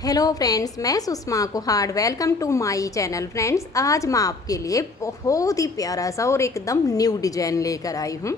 Hello friends, मैं Sushma Kuhad. Welcome to my channel. Friends, आज मैं आपके लिए बहुत ही प्यारा सा और एकदम न्यू डिज़ाइन लेकर आई हूँ।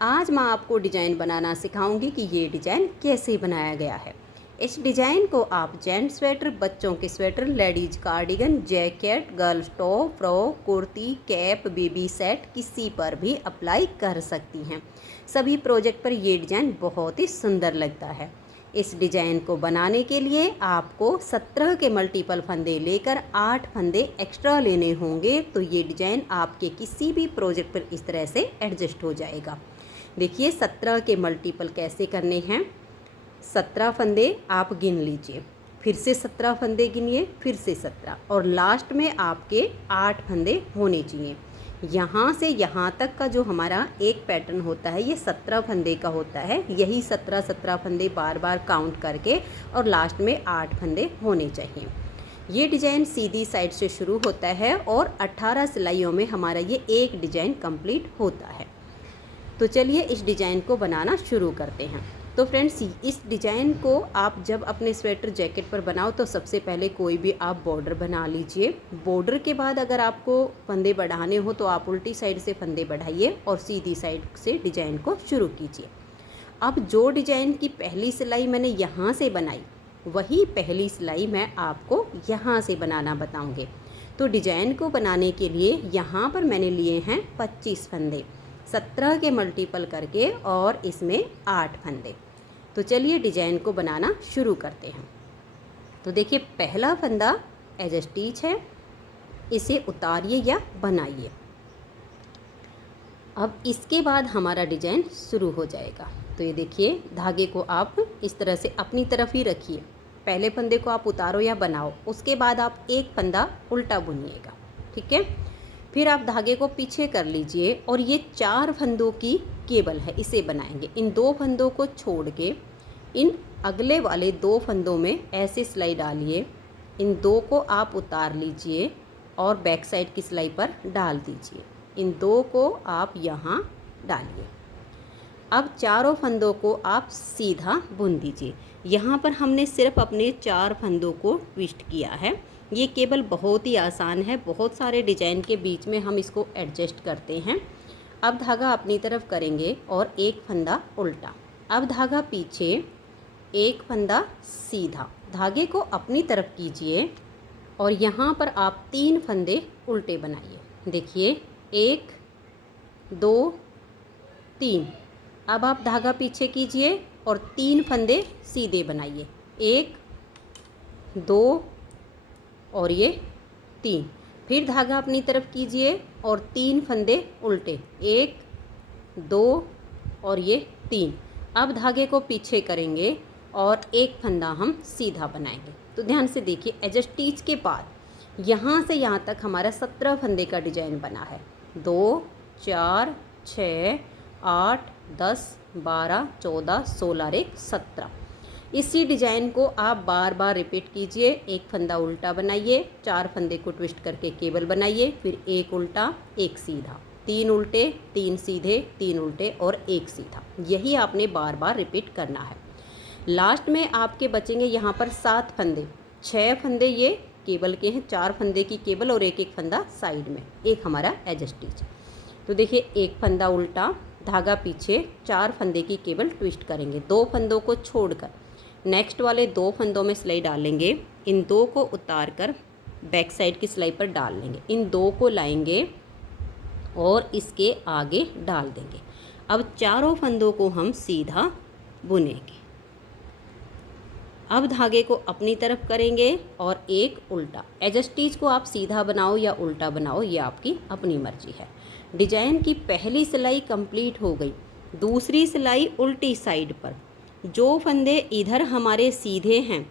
आज मैं आपको डिज़ाइन बनाना सिखाऊंगी कि ये डिज़ाइन कैसे बनाया गया है। इस डिज़ाइन को आप जेंट्स स्वेटर, बच्चों के sweater, ladies cardigan, jacket, girls top, frock, kurti, cap, baby set किसी पर भी अप्लाई कर सकती हैं। सभी प्रोजेक्ट पर ये डिज़ाइन बहुत ही सुंदर लगता है। इस डिज़ाइन को बनाने के लिए आपको 17 के मल्टीपल फंदे लेकर 8 फंदे एक्स्ट्रा लेने होंगे, तो ये डिज़ाइन आपके किसी भी प्रोजेक्ट पर इस तरह से एडजस्ट हो जाएगा। देखिए 17 के मल्टीपल कैसे करने हैं। 17 फंदे आप गिन लीजिए, फिर से 17 फंदे गिनिए, फिर से 17 और लास्ट में आपके 8 फंदे होने चाहिए। यहाँ से यहाँ तक का जो हमारा एक पैटर्न होता है ये 17 फंदे का होता है। यही 17 फंदे बार बार काउंट करके और लास्ट में 8 फंदे होने चाहिए। ये डिज़ाइन सीधी साइड से शुरू होता है और 18 सिलाइयों में हमारा ये एक डिज़ाइन कंप्लीट होता है। तो चलिए इस डिज़ाइन को बनाना शुरू करते हैं। तो फ्रेंड्स, इस डिज़ाइन को आप जब अपने स्वेटर जैकेट पर बनाओ तो सबसे पहले कोई भी आप बॉर्डर बना लीजिए। बॉर्डर के बाद अगर आपको फंदे बढ़ाने हो तो आप उल्टी साइड से फंदे बढ़ाइए और सीधी साइड से डिज़ाइन को शुरू कीजिए। अब जो डिज़ाइन की पहली सिलाई मैंने यहाँ से बनाई, वही पहली सिलाई मैं आपको यहाँ से बनाना बताऊँगी। तो डिज़ाइन को बनाने के लिए यहाँ पर मैंने लिए हैं 25 फंदे, 17 के मल्टीपल करके और इसमें 8 फंदे। तो चलिए डिज़ाइन को बनाना शुरू करते हैं। तो देखिए पहला फंदा एज स्टिच है, इसे उतारिए या बनाइए। अब इसके बाद हमारा डिज़ाइन शुरू हो जाएगा। तो ये देखिए धागे को आप इस तरह से अपनी तरफ ही रखिए। पहले फंदे को आप उतारो या बनाओ, उसके बाद आप एक फंदा उल्टा बुनिएगा, ठीक है। फिर आप धागे को पीछे कर लीजिए और ये 4 फंदों की केबल है, इसे बनाएंगे। इन 2 फंदों को छोड़ के इन अगले वाले 2 फंदों में ऐसे सिलाई डालिए। इन 2 को आप उतार लीजिए और बैक साइड की सिलाई पर डाल दीजिए। इन 2 को आप यहाँ डालिए। अब चारों फंदों को आप सीधा बुन दीजिए। यहाँ पर हमने सिर्फ अपने 4 फंदों को ट्विस्ट किया है। ये केबल बहुत ही आसान है, बहुत सारे डिज़ाइन के बीच में हम इसको एडजस्ट करते हैं। अब धागा अपनी तरफ करेंगे और एक फंदा उल्टा। अब धागा पीछे, एक फंदा सीधा। धागे को अपनी तरफ कीजिए और यहाँ पर आप 3 फंदे उल्टे बनाइए। देखिए 1 2 3। अब आप धागा पीछे कीजिए और 3 फंदे सीधे बनाइए। 1 2 और ये 3। फिर धागा अपनी तरफ कीजिए और 3 फंदे उल्टे। 1 2 और ये 3। अब धागे को पीछे करेंगे और एक फंदा हम सीधा बनाएंगे। तो ध्यान से देखिए, एज स्टिच के बाद यहाँ से यहाँ तक हमारा 17 फंदे का डिज़ाइन बना है। 2 4 6 8 10 12 14 16 और 1 17। इसी डिज़ाइन को आप बार बार रिपीट कीजिए। एक फंदा उल्टा बनाइए, 4 फंदे को ट्विस्ट करके केबल बनाइए, फिर एक उल्टा एक सीधा, 3 उल्टे 3 सीधे, 3 उल्टे और एक सीधा। यही आपने बार बार रिपीट करना है। लास्ट में आपके बचेंगे यहाँ पर 7 फंदे। 6 फंदे ये केबल के हैं, 4 फंदे की केबल और एक एक फंदा साइड में, एक हमारा एज स्टिच। तो देखिए एक फंदा उल्टा, धागा पीछे, 4 फंदे की केबल ट्विस्ट करेंगे। 2 फंदों को छोड़कर नेक्स्ट वाले 2 फंदों में सिलाई डालेंगे। इन 2 को उतार कर बैक साइड की सिलाई पर डाल लेंगे। इन 2 को लाएंगे और इसके आगे डाल देंगे। अब चारों फंदों को हम सीधा बुनेंगे। अब धागे को अपनी तरफ करेंगे और एक उल्टा। एज स्टिच को आप सीधा बनाओ या उल्टा बनाओ, ये आपकी अपनी मर्जी है। डिज़ाइन की पहली सिलाई कंप्लीट हो गई। दूसरी सिलाई उल्टी साइड पर, जो फंदे इधर हमारे सीधे हैं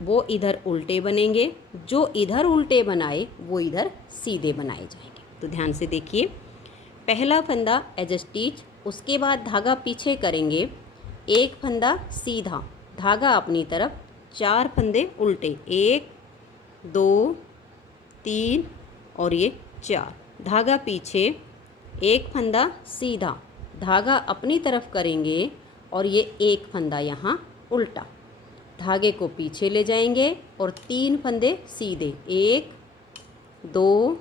वो इधर उल्टे बनेंगे, जो इधर उल्टे बनाए वो इधर सीधे बनाए जाएंगे। तो ध्यान से देखिए, पहला फंदा एज स्टिच, उसके बाद धागा पीछे करेंगे, एक फंदा सीधा, धागा अपनी तरफ, 4 फंदे उल्टे, 1 2 3 और ये 4। धागा पीछे, एक फंदा सीधा, धागा अपनी तरफ करेंगे और ये एक फंदा यहाँ उल्टा। धागे को पीछे ले जाएंगे और 3 फंदे सीधे, 1 2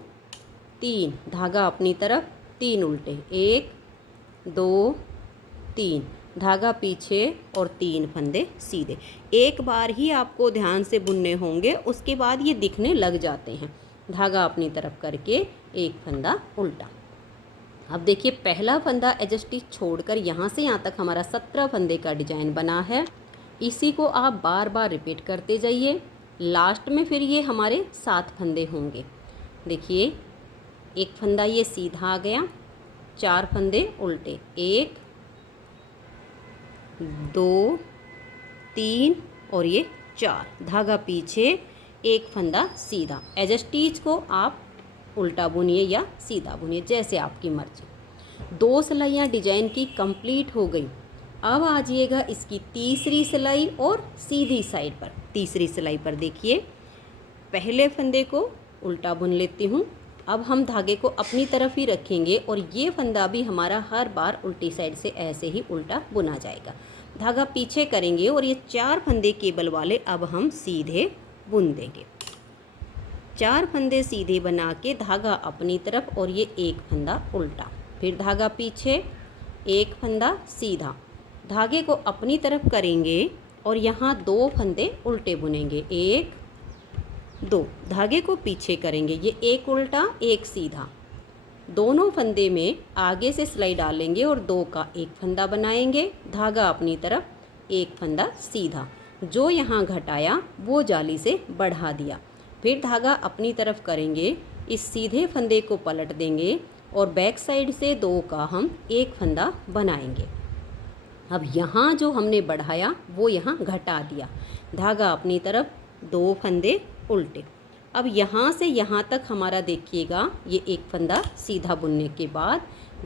3, धागा अपनी तरफ, 3 उल्टे, 1 2 3, धागा पीछे और 3 फंदे सीधे। एक बार ही आपको ध्यान से बुनने होंगे, उसके बाद ये दिखने लग जाते हैं। धागा अपनी तरफ करके 1 फंदा उल्टा। अब देखिए पहला फंदा एज स्टिच छोड़कर यहाँ से यहाँ तक हमारा 17 फंदे का डिजाइन बना है। इसी को आप बार बार रिपीट करते जाइए। लास्ट में फिर ये हमारे 7 फंदे होंगे। देखिए 1 फंदा ये सीधा आ गया, 4 फंदे उल्टे, 1 2 3 और ये 4, धागा पीछे, 1 फंदा सीधा। एज स्टिच को आप उल्टा बुनिए या सीधा बुनिए, जैसे आपकी मर्जी। 2 सिलाइयाँ डिजाइन की कंप्लीट हो गई। अब आ जाइएगा इसकी तीसरी सिलाई और सीधी साइड पर। तीसरी सिलाई पर देखिए पहले फंदे को उल्टा बुन लेती हूँ। अब हम धागे को अपनी तरफ ही रखेंगे और ये फंदा भी हमारा हर बार उल्टी साइड से ऐसे ही उल्टा बुना जाएगा। धागा पीछे करेंगे और ये 4 फंदे केबल वाले अब हम सीधे बुन देंगे। 4 फंदे सीधे बना के धागा अपनी तरफ और ये 1 फंदा उल्टा, फिर धागा पीछे, 1 फंदा सीधा, धागे को अपनी तरफ करेंगे और यहाँ 2 फंदे उल्टे बुनेंगे, 1 2, धागे को पीछे करेंगे, ये 1 उल्टा 1 सीधा, दोनों फंदे में आगे से सिलाई डालेंगे और 2 का 1 फंदा बनाएंगे, धागा अपनी तरफ, 1 फंदा सीधा, जो यहाँ घटाया वो जाली से बढ़ा दिया, फिर धागा अपनी तरफ करेंगे, इस सीधे फंदे को पलट देंगे और बैक साइड से 2 का हम 1 फंदा बनाएंगे। अब यहाँ जो हमने बढ़ाया वो यहाँ घटा दिया, धागा अपनी तरफ, 2 फंदे उल्टे। अब यहाँ से यहाँ तक हमारा देखिएगा ये 1 फंदा सीधा बुनने के बाद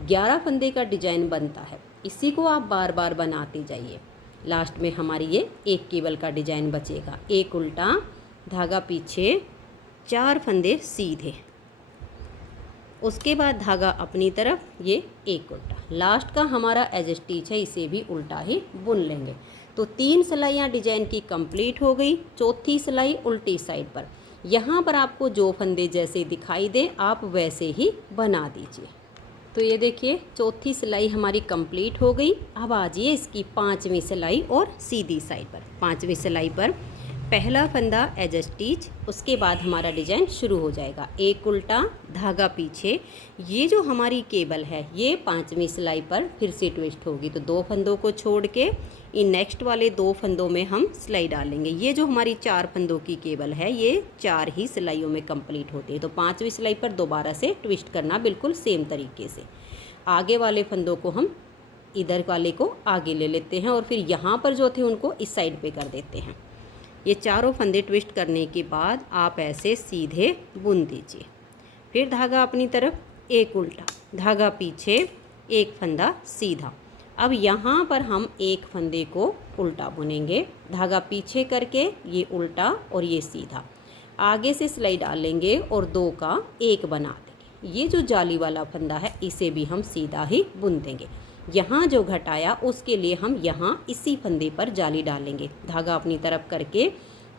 11 फंदे का डिजाइन बनता है। इसी को आप बार बार बनाते जाइए। लास्ट में हमारी ये 1 केबल का डिजाइन बचेगा, 1 उल्टा, धागा पीछे, 4 फंदे सीधे, उसके बाद धागा अपनी तरफ, ये 1 उल्टा। लास्ट का हमारा एज स्टिच है, इसे भी उल्टा ही बुन लेंगे। तो 3 सिलाइयाँ डिजाइन की कंप्लीट हो गई। चौथी सिलाई उल्टी साइड पर, यहाँ पर आपको जो फंदे जैसे दिखाई दे आप वैसे ही बना दीजिए। तो ये देखिए चौथी सिलाई हमारी कंप्लीट हो गई। अब आ जाइए इसकी 5वीं सिलाई और सीधी साइड पर। 5वीं सिलाई पर पहला फंदा एज स्टिच, उसके बाद हमारा डिजाइन शुरू हो जाएगा, 1 उल्टा, धागा पीछे। ये जो हमारी केबल है ये 5वीं सिलाई पर फिर से ट्विस्ट होगी, तो 2 फंदों को छोड़ के इन नेक्स्ट वाले 2 फंदों में हम सिलाई डालेंगे। ये जो हमारी 4 फंदों की केबल है ये 4 ही सिलाइयों में कंप्लीट होती है। तो 5वीं सिलाई पर दोबारा से ट्विस्ट करना बिल्कुल सेम तरीके से। आगे वाले फंदों को हम इधर वाले को आगे ले लेते हैं और फिर यहाँ पर जो थे उनको इस साइड पे कर देते हैं। ये चारों फंदे ट्विस्ट करने के बाद आप ऐसे सीधे बुन दीजिए। फिर धागा अपनी तरफ, 1 उल्टा, धागा पीछे, 1 फंदा सीधा। अब यहाँ पर हम 1 फंदे को उल्टा बुनेंगे, धागा पीछे करके ये उल्टा और ये सीधा, आगे से सिलाई डालेंगे और 2 का 1 बना देंगे। ये जो जाली वाला फंदा है इसे भी हम सीधा ही बुन देंगे। यहाँ जो घटाया उसके लिए हम यहाँ इसी फंदे पर जाली डालेंगे, धागा अपनी तरफ करके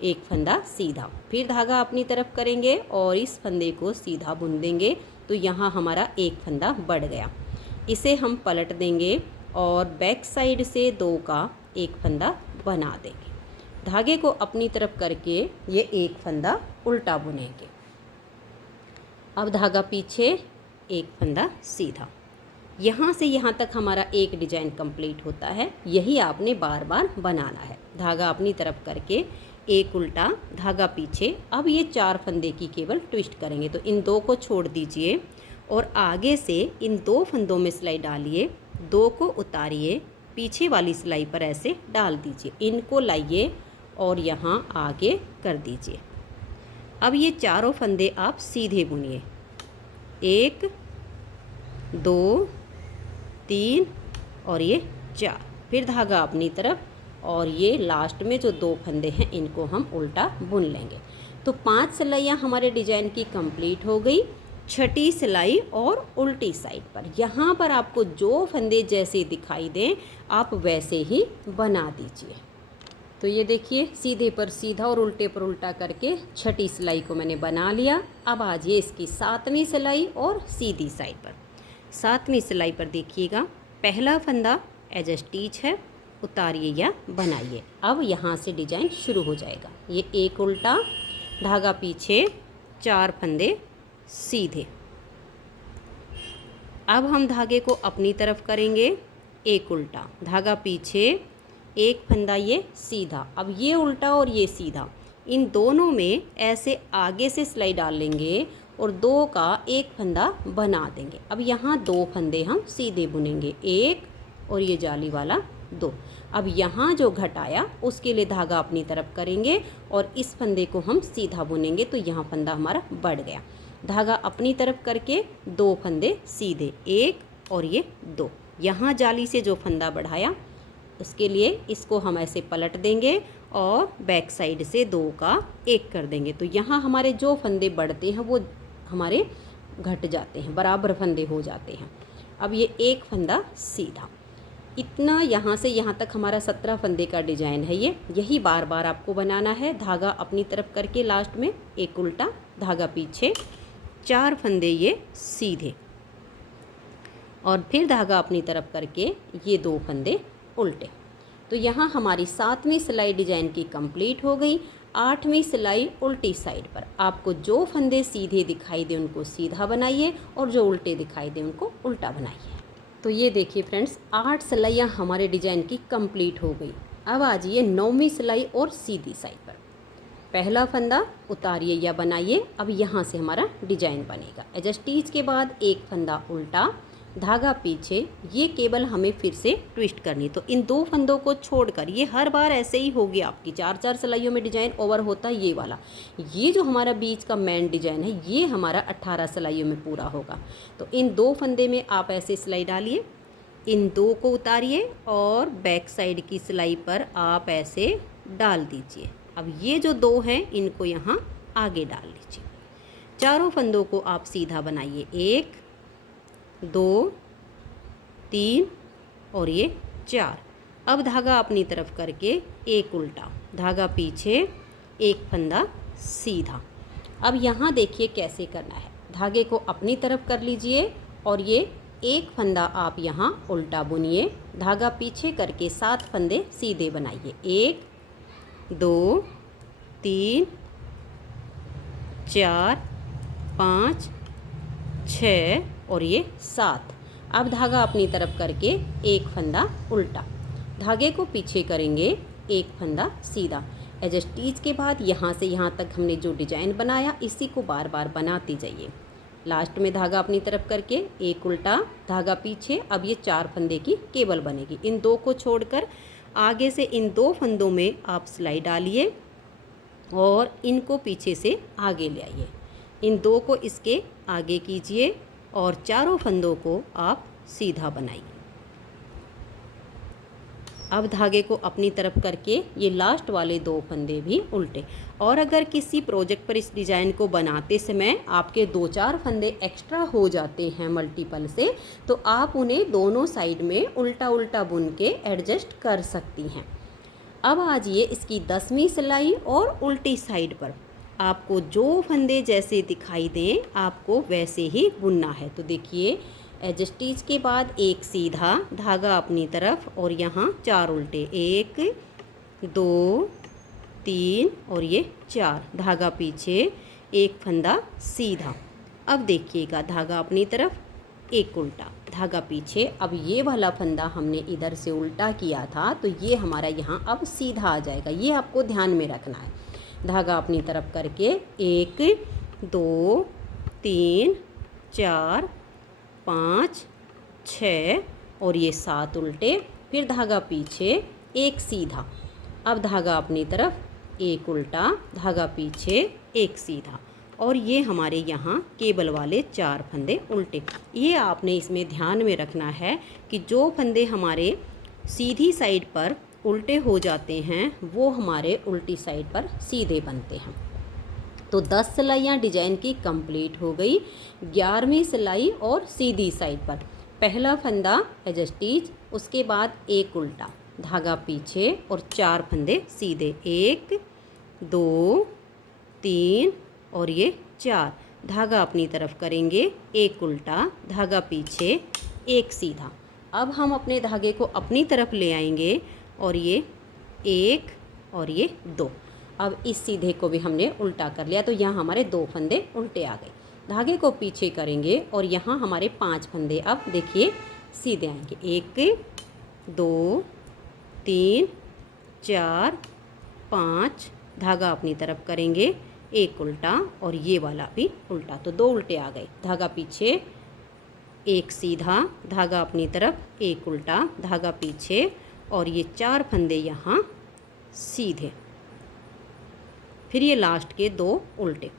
1 फंदा सीधा, फिर धागा अपनी तरफ करेंगे और इस फंदे को सीधा बुन देंगे। तो यहाँ हमारा 1 फंदा बढ़ गया, इसे हम पलट देंगे और बैक साइड से 2 का 1 फंदा बना देंगे। धागे को अपनी तरफ करके ये 1 फंदा उल्टा बुनेंगे। अब धागा पीछे, 1 फंदा सीधा, यहाँ से यहाँ तक हमारा एक डिजाइन कंप्लीट होता है। यही आपने बार बार बनाना है। धागा अपनी तरफ करके 1 उल्टा, धागा पीछे। अब ये 4 फंदे की केवल ट्विस्ट करेंगे, तो इन 2 को छोड़ दीजिए और आगे से इन 2 फंदों में सिलाई डालिए, 2 को उतारिए, पीछे वाली सिलाई पर ऐसे डाल दीजिए, इनको लाइए और यहाँ आगे कर दीजिए। अब ये चारों फंदे आप सीधे बुनिए, 1 2 3 और ये 4, फिर धागा अपनी तरफ और ये लास्ट में जो 2 फंदे हैं इनको हम उल्टा बुन लेंगे। तो 5 सिलाइयाँ हमारे डिजाइन की कंप्लीट हो गई। छठी सिलाई और उल्टी साइड पर, यहाँ पर आपको जो फंदे जैसे दिखाई दें आप वैसे ही बना दीजिए। तो ये देखिए सीधे पर सीधा और उल्टे पर उल्टा करके छठी सिलाई को मैंने बना लिया। अब आ जाइए इसकी 7वीं सिलाई और सीधी साइड पर। 7वीं सिलाई पर देखिएगा पहला फंदा एज ए स्टिच है, उतारिए या बनाइए। अब यहाँ से डिजाइन शुरू हो जाएगा। ये एक उल्टा, धागा पीछे, 4 फंदे सीधे। अब हम धागे को अपनी तरफ करेंगे, एक उल्टा, धागा पीछे, एक फंदा ये सीधा। अब ये उल्टा और ये सीधा, इन दोनों में ऐसे आगे से सिलाई डाल लेंगे और 2 का एक फंदा बना देंगे। अब यहाँ 2 फंदे हम सीधे बुनेंगे, एक और ये जाली वाला 2। अब यहाँ जो घटाया उसके लिए धागा अपनी तरफ करेंगे और इस फंदे को हम सीधा बुनेंगे, तो यहाँ फंदा हमारा बढ़ गया। धागा अपनी तरफ करके 2 फंदे सीधे, एक और ये 2। यहाँ जाली से जो फंदा बढ़ाया उसके लिए इसको हम ऐसे पलट देंगे और बैक साइड से 2 का 1 कर देंगे। तो यहाँ हमारे जो फंदे बढ़ते हैं वो हमारे घट जाते हैं, बराबर फंदे हो जाते हैं। अब ये एक फंदा सीधा, इतना यहाँ से यहाँ तक हमारा 17 फंदे का डिजाइन है। यही बार बार आपको बनाना है। धागा अपनी तरफ करके लास्ट में एक उल्टा, धागा पीछे, 4 फंदे ये सीधे और फिर धागा अपनी तरफ करके ये 2 फंदे उल्टे। तो यहाँ हमारी 7वीं सिलाई डिजाइन की कंप्लीट हो गई। 8वीं सिलाई उल्टी साइड पर, आपको जो फंदे सीधे दिखाई दे उनको सीधा बनाइए और जो उल्टे दिखाई दे उनको उल्टा बनाइए। तो ये देखिए फ्रेंड्स, 8 सिलाइयाँ हमारे डिजाइन की कंप्लीट हो गई। अब आ जाइए 9वीं सिलाई और सीधी साइड पर। पहला फंदा उतारिए या बनाइए। अब यहाँ से हमारा डिजाइन बनेगा। एज स्टिच के बाद एक फंदा उल्टा, धागा पीछे, ये केबल हमें फिर से ट्विस्ट करनी। तो इन 2 फंदों को छोड़कर ये हर बार ऐसे ही होगी आपकी 4-4 सिलाइयों में डिजाइन ओवर होता है ये वाला। ये जो हमारा बीच का मेन डिजाइन है ये हमारा 18 सिलाइयों में पूरा होगा। तो इन 2 फंदे में आप ऐसे सिलाई डालिए, इन 2 को उतारिए और बैक साइड की सिलाई पर आप ऐसे डाल दीजिए। अब ये जो 2 हैं इनको यहाँ आगे डाल लीजिए। चारों फंदों को आप सीधा बनाइए, 1 2 3 और ये 4। अब धागा अपनी तरफ करके एक उल्टा, धागा पीछे, एक फंदा सीधा। अब यहाँ देखिए कैसे करना है। धागे को अपनी तरफ कर लीजिए और ये एक फंदा आप यहाँ उल्टा बुनिए, धागा पीछे करके 7 फंदे सीधे बनाइए, 1 2 3 4 5 6 और ये 7। अब धागा अपनी तरफ करके एक फंदा उल्टा, धागे को पीछे करेंगे, एक फंदा सीधा। एज स्टिच के बाद यहाँ से यहाँ तक हमने जो डिजाइन बनाया इसी को बार बार बनाते जाइए। लास्ट में धागा अपनी तरफ करके एक उल्टा, धागा पीछे। अब ये 4 फंदे की केबल बनेगी। इन 2 को छोड़कर आगे से इन 2 फंदों में आप सिलाई डालिए और इनको पीछे से आगे ले आइए। इन 2 को इसके आगे कीजिए और चारों फंदों को आप सीधा बनाइए। अब धागे को अपनी तरफ करके ये लास्ट वाले 2 फंदे भी उल्टे। और अगर किसी प्रोजेक्ट पर इस डिज़ाइन को बनाते समय आपके 2-4 फंदे एक्स्ट्रा हो जाते हैं मल्टीपल से, तो आप उन्हें दोनों साइड में उल्टा उल्टा बुन के एडजस्ट कर सकती हैं। अब आ जाइए इसकी 10वीं सिलाई और उल्टी साइड पर। आपको जो फंदे जैसे दिखाई दें आपको वैसे ही बुनना है। तो देखिए एज स्टिच के बाद एक सीधा, धागा अपनी तरफ और यहाँ 4 उल्टे, 1 2 3 और ये 4, धागा पीछे, एक फंदा सीधा। अब देखिएगा धागा अपनी तरफ, एक उल्टा, धागा पीछे। अब ये वाला फंदा हमने इधर से उल्टा किया था तो ये हमारा यहाँ अब सीधा आ जाएगा, ये आपको ध्यान में रखना है। धागा अपनी तरफ करके 1 2 3 4 5 6 और ये 7 उल्टे, फिर धागा पीछे, एक सीधा। अब धागा अपनी तरफ, एक उल्टा, धागा पीछे, एक सीधा और ये हमारे यहाँ केबल वाले 4 फंदे उल्टे। ये आपने इसमें ध्यान में रखना है कि जो फंदे हमारे सीधी साइड पर उल्टे हो जाते हैं वो हमारे उल्टी साइड पर सीधे बनते हैं। तो 10 सिलाइयाँ डिजाइन की कंप्लीट हो गई। 11वीं सिलाई और सीधी साइड पर पहला फंदा एज स्टिच, उसके बाद एक उल्टा, धागा पीछे और 4 फंदे सीधे, 1 2 3 और ये 4। धागा अपनी तरफ करेंगे, एक उल्टा, धागा पीछे, एक सीधा। अब हम अपने धागे को अपनी तरफ ले आएंगे और ये 1 और ये 2। अब इस सीधे को भी हमने उल्टा कर लिया, तो यहाँ हमारे 2 फंदे उल्टे आ गए। धागे को पीछे करेंगे और यहाँ हमारे 5 फंदे अब देखिए सीधे आएंगे, 1 2 3 4 5। धागा अपनी तरफ करेंगे, एक उल्टा और ये वाला भी उल्टा, तो 2 उल्टे आ गए। धागा पीछे, एक सीधा, धागा अपनी तरफ, एक उल्टा, धागा पीछे और ये 4 फंदे यहाँ सीधे। फिर ये लास्ट के 2 उल्टे।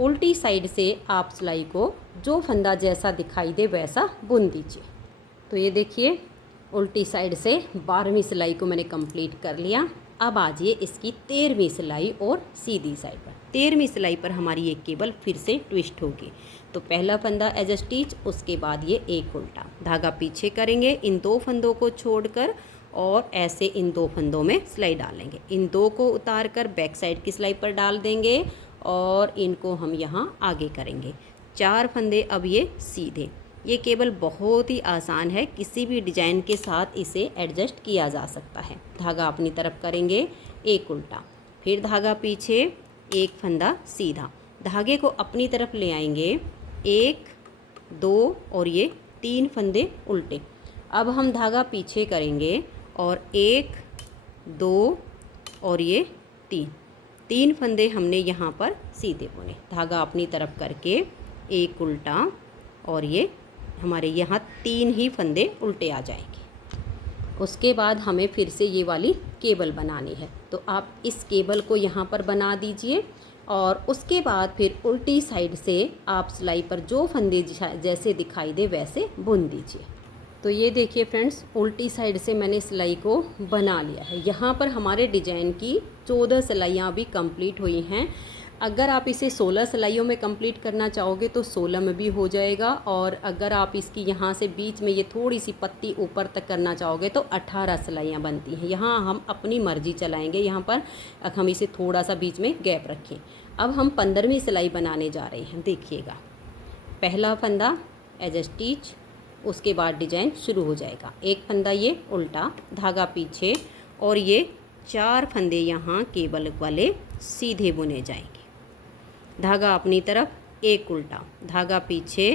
उल्टी साइड से आप सिलाई को जो फंदा जैसा दिखाई दे वैसा बुन दीजिए। तो ये देखिए उल्टी साइड से 12वीं सिलाई को मैंने कंप्लीट कर लिया। अब आ जाइए इसकी 13वीं सिलाई और सीधी साइड पर। 13वीं सिलाई पर हमारी ये केबल फिर से ट्विस्ट होगी। तो पहला फंदा एज अ स्टिच, उसके बाद ये एक उल्टा, धागा पीछे करेंगे, इन 2 फंदों को छोड़कर और ऐसे इन 2 फंदों में सिलाई डालेंगे। इन 2 को उतार कर बैक साइड की सिलाई पर डाल देंगे और इनको हम यहाँ आगे करेंगे। 4 फंदे अब ये सीधे। ये केबल बहुत ही आसान है, किसी भी डिजाइन के साथ इसे एडजस्ट किया जा सकता है। धागा अपनी तरफ करेंगे, एक उल्टा, फिर धागा पीछे, एक फंदा सीधा, धागे को अपनी तरफ ले आएंगे, 1 2 और ये 3 फंदे उल्टे। अब हम धागा पीछे करेंगे और 1 2 और ये 3 फंदे हमने यहाँ पर सीधे बुने। धागा अपनी तरफ करके एक उल्टा और ये हमारे यहाँ 3 ही फंदे उल्टे आ जाएंगे। उसके बाद हमें फिर से ये वाली केबल बनानी है, तो आप इस केबल को यहाँ पर बना दीजिए और उसके बाद फिर उल्टी साइड से आप सिलाई पर जो फंदे जैसे दिखाई दे वैसे बुन दीजिए। तो ये देखिए फ्रेंड्स, उल्टी साइड से मैंने सिलाई को बना लिया है। यहाँ पर हमारे डिजाइन की 14 सिलाइयाँ भी कंप्लीट हुई हैं। अगर आप इसे 16 सिलाइयों में कंप्लीट करना चाहोगे तो 16 में भी हो जाएगा, और अगर आप इसकी यहाँ से बीच में ये थोड़ी सी पत्ती ऊपर तक करना चाहोगे तो 18 सिलाइयाँ बनती हैं। यहाँ हम अपनी मर्जी चलाएंगे, यहाँ पर हम इसे थोड़ा सा बीच में गैप रखें। अब हम 15वीं सिलाई बनाने जा रहे हैं। देखिएगा, पहला फंदा एज अ स्टिच, उसके बाद डिजाइन शुरू हो जाएगा। एक फंदा ये उल्टा, धागा पीछे और ये 4 फंदे यहाँ केबल वाले सीधे बुने जाएंगे। धागा अपनी तरफ, एक उल्टा, धागा पीछे,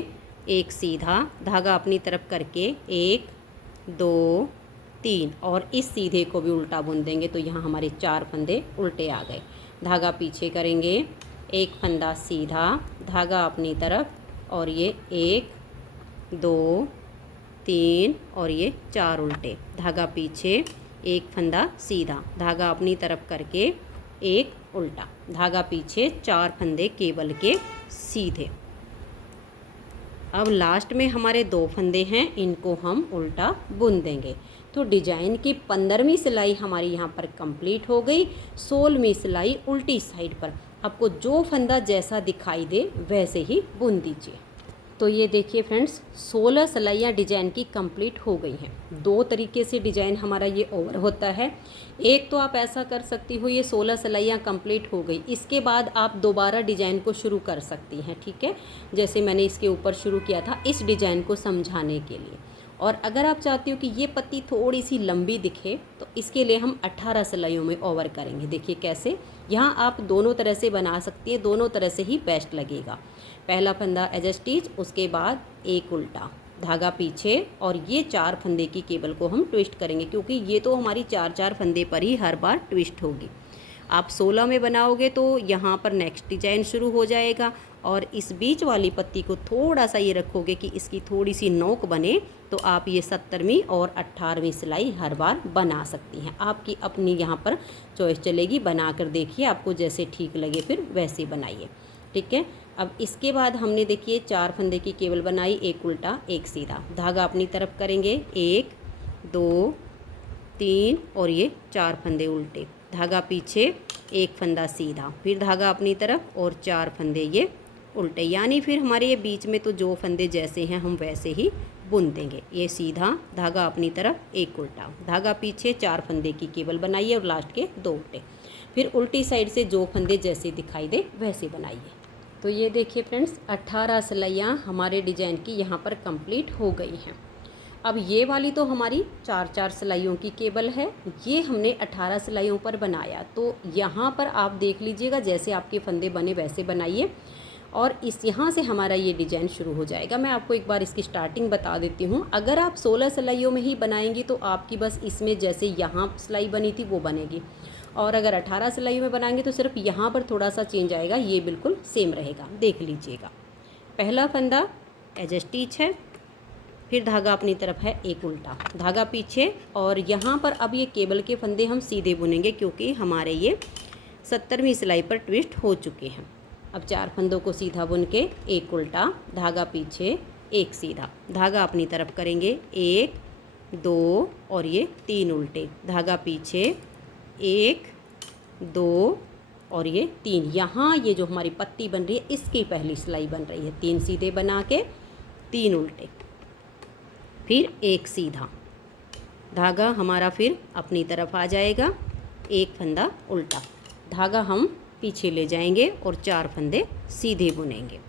एक सीधा, धागा अपनी तरफ करके 1 2 3 और इस सीधे को भी उल्टा बुन देंगे, तो यहाँ हमारे 4 फंदे उल्टे आ गए। धागा पीछे करेंगे, एक फंदा सीधा, धागा अपनी तरफ और ये 1 2 3 और ये 4 उल्टे, धागा पीछे, एक फंदा सीधा, धागा अपनी तरफ करके एक उल्टा, धागा पीछे, 4 फंदे केबल के सीधे। अब लास्ट में हमारे 2 फंदे हैं, इनको हम उल्टा बुन देंगे। तो डिजाइन की 15वीं सिलाई हमारी यहाँ पर कंप्लीट हो गई। 16वीं सिलाई उल्टी साइड पर आपको जो फंदा जैसा दिखाई दे वैसे ही बुन दीजिए। तो ये देखिए फ्रेंड्स, 16 सिलाइयाँ डिजाइन की कंप्लीट हो गई हैं। 2 तरीके से डिजाइन हमारा ये ओवर होता है। एक तो आप ऐसा कर सकती हो, ये 16 सिलाइयाँ कंप्लीट हो गई, इसके बाद आप दोबारा डिजाइन को शुरू कर सकती हैं, ठीक है, जैसे मैंने इसके ऊपर शुरू किया था इस डिजाइन को समझाने के लिए। और अगर आप चाहती हो कि ये पत्ती थोड़ी सी लंबी दिखे तो इसके लिए हम 18 सिलाइयों में ओवर करेंगे। देखिए कैसे, यहाँ आप दोनों तरह से बना सकती हैं, दोनों तरह से ही बेस्ट लगेगा। पहला फंदा एज अ स्टिच, उसके बाद एक उल्टा, धागा पीछे और ये 4 फंदे की केबल को हम ट्विस्ट करेंगे, क्योंकि ये तो हमारी 4 फंदे पर ही हर बार ट्विस्ट होगी। आप 16 में बनाओगे तो यहाँ पर नेक्स्ट डिजाइन शुरू हो जाएगा, और इस बीच वाली पत्ती को थोड़ा सा ये रखोगे कि इसकी थोड़ी सी नोक बने, तो आप ये 17वीं और 18वीं सिलाई हर बार बना सकती हैं। आपकी अपनी यहाँ पर चॉइस चलेगी, बना कर देखिए, आपको जैसे ठीक लगे फिर वैसे बनाइए, ठीक है। अब इसके बाद हमने देखिए 4 फंदे की केबल बनाई, एक उल्टा एक सीधा, धागा अपनी तरफ करेंगे, 1 2 3 और ये 4 फंदे उल्टे, धागा पीछे, एक फंदा सीधा, फिर धागा अपनी तरफ और 4 फंदे ये उल्टे, यानी फिर हमारे ये बीच में तो जो फंदे जैसे हैं हम वैसे ही बुन देंगे। ये सीधा धागा अपनी तरफ, एक उल्टा धागा पीछे, 4 फंदे की केबल बनाइए और लास्ट के 2 उल्टे। फिर उल्टी साइड से जो फंदे जैसे दिखाई दे वैसे बनाइए। तो ये देखिए फ्रेंड्स, 18 सिलाइयाँ हमारे डिजाइन की यहाँ पर कंप्लीट हो गई हैं। अब ये वाली तो हमारी 4-4 सिलाइयों की केबल है, ये हमने 18 सिलाइयों पर बनाया। तो यहाँ पर आप देख लीजिएगा, जैसे आपके फंदे बने वैसे बनाइए और इस यहाँ से हमारा ये डिज़ाइन शुरू हो जाएगा। मैं आपको एक बार इसकी स्टार्टिंग बता देती हूँ। अगर आप 16 सिलाइयों में ही बनाएंगी तो आपकी बस इसमें जैसे यहाँ सिलाई बनी थी वो बनेगी, और अगर 18 सिलाइयों में बनाएंगे तो सिर्फ यहाँ पर थोड़ा सा चेंज आएगा, ये बिल्कुल सेम रहेगा। देख लीजिएगा, पहला फंदा एज स्टिच है, फिर धागा अपनी तरफ है, एक उल्टा धागा पीछे, और यहाँ पर अब ये केबल के फंदे हम सीधे बुनेंगे क्योंकि हमारे ये 70वीं सिलाई पर ट्विस्ट हो चुके हैं। अब 4 फंदों को सीधा बुन के एक उल्टा धागा पीछे, एक सीधा धागा अपनी तरफ करेंगे, 1 2 और ये 3 उल्टे धागा पीछे, 1 2 और ये 3। यहाँ ये जो हमारी पत्ती बन रही है इसकी पहली सिलाई बन रही है। 3 सीधे बना के 3 उल्टे, फिर एक सीधा धागा हमारा फिर अपनी तरफ आ जाएगा, एक फंदा उल्टा धागा हम पीछे ले जाएंगे और 4 फंदे सीधे बुनेंगे।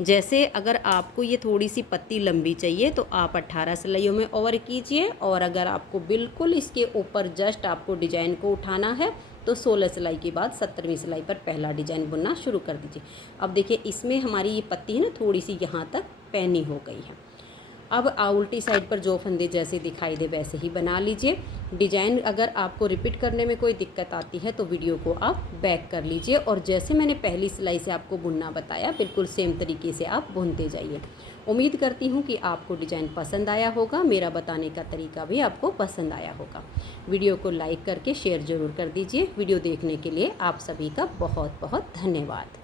जैसे अगर आपको ये थोड़ी सी पत्ती लंबी चाहिए तो आप 18 सिलाइयों में ओवर कीजिए, और अगर आपको बिल्कुल इसके ऊपर जस्ट आपको डिजाइन को उठाना है तो 16 सिलाई के बाद 70वीं सिलाई पर पहला डिजाइन बुनना शुरू कर दीजिए। अब देखिए, इसमें हमारी ये पत्ती है ना थोड़ी सी यहाँ तक पैनी हो गई है। अब उल्टी साइड पर जो फंदे जैसे दिखाई दे वैसे ही बना लीजिए। डिजाइन अगर आपको रिपीट करने में कोई दिक्कत आती है तो वीडियो को आप बैक कर लीजिए, और जैसे मैंने पहली सिलाई से आपको बुनना बताया बिल्कुल सेम तरीके से आप बुनते जाइए। उम्मीद करती हूँ कि आपको डिजाइन पसंद आया होगा, मेरा बताने का तरीका भी आपको पसंद आया होगा। वीडियो को लाइक करके शेयर ज़रूर कर दीजिए। वीडियो देखने के लिए आप सभी का बहुत बहुत धन्यवाद।